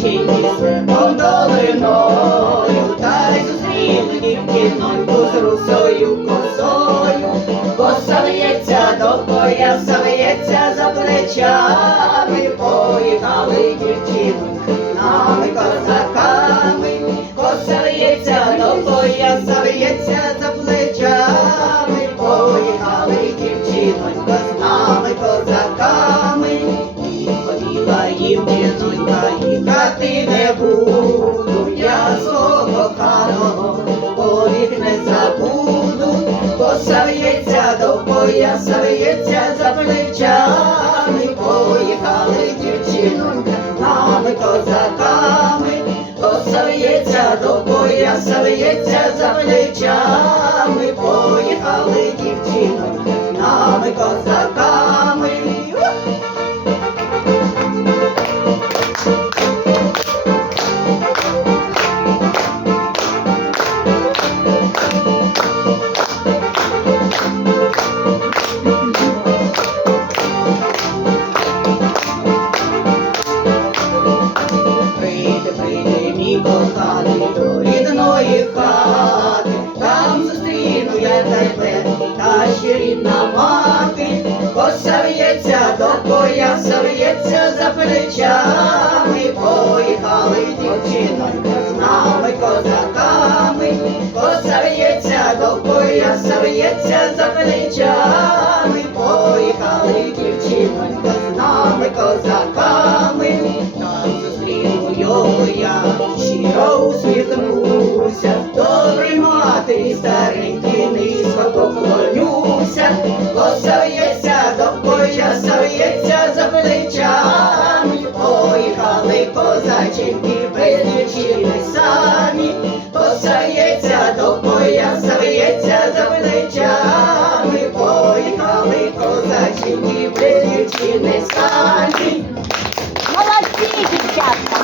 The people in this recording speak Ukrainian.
лісом долиною, та й зустріли дівчиноньку з русою косою, коса в'ється до пояса, в'ється за плечами, поїхали дівчиноньки нами козаками, коса в'ється до пояса, в'ється за плечами, ходила дівчинонька, їхати не буду, я свого повік не забуду, посав'ється до пояса, в'ється за плечами, поїхали дівчинонька нами козаками, посав'ється до пояса, в'ється за плечами, поїхали дівчинонька нами козаками. Косається до пояса, в'ється за плечами, поїхали козаченьки, прилічили самі, Косається до пояса, в'ється за плечами, поїхали козаченьки, прилічили самі. Молодці, дівчатка!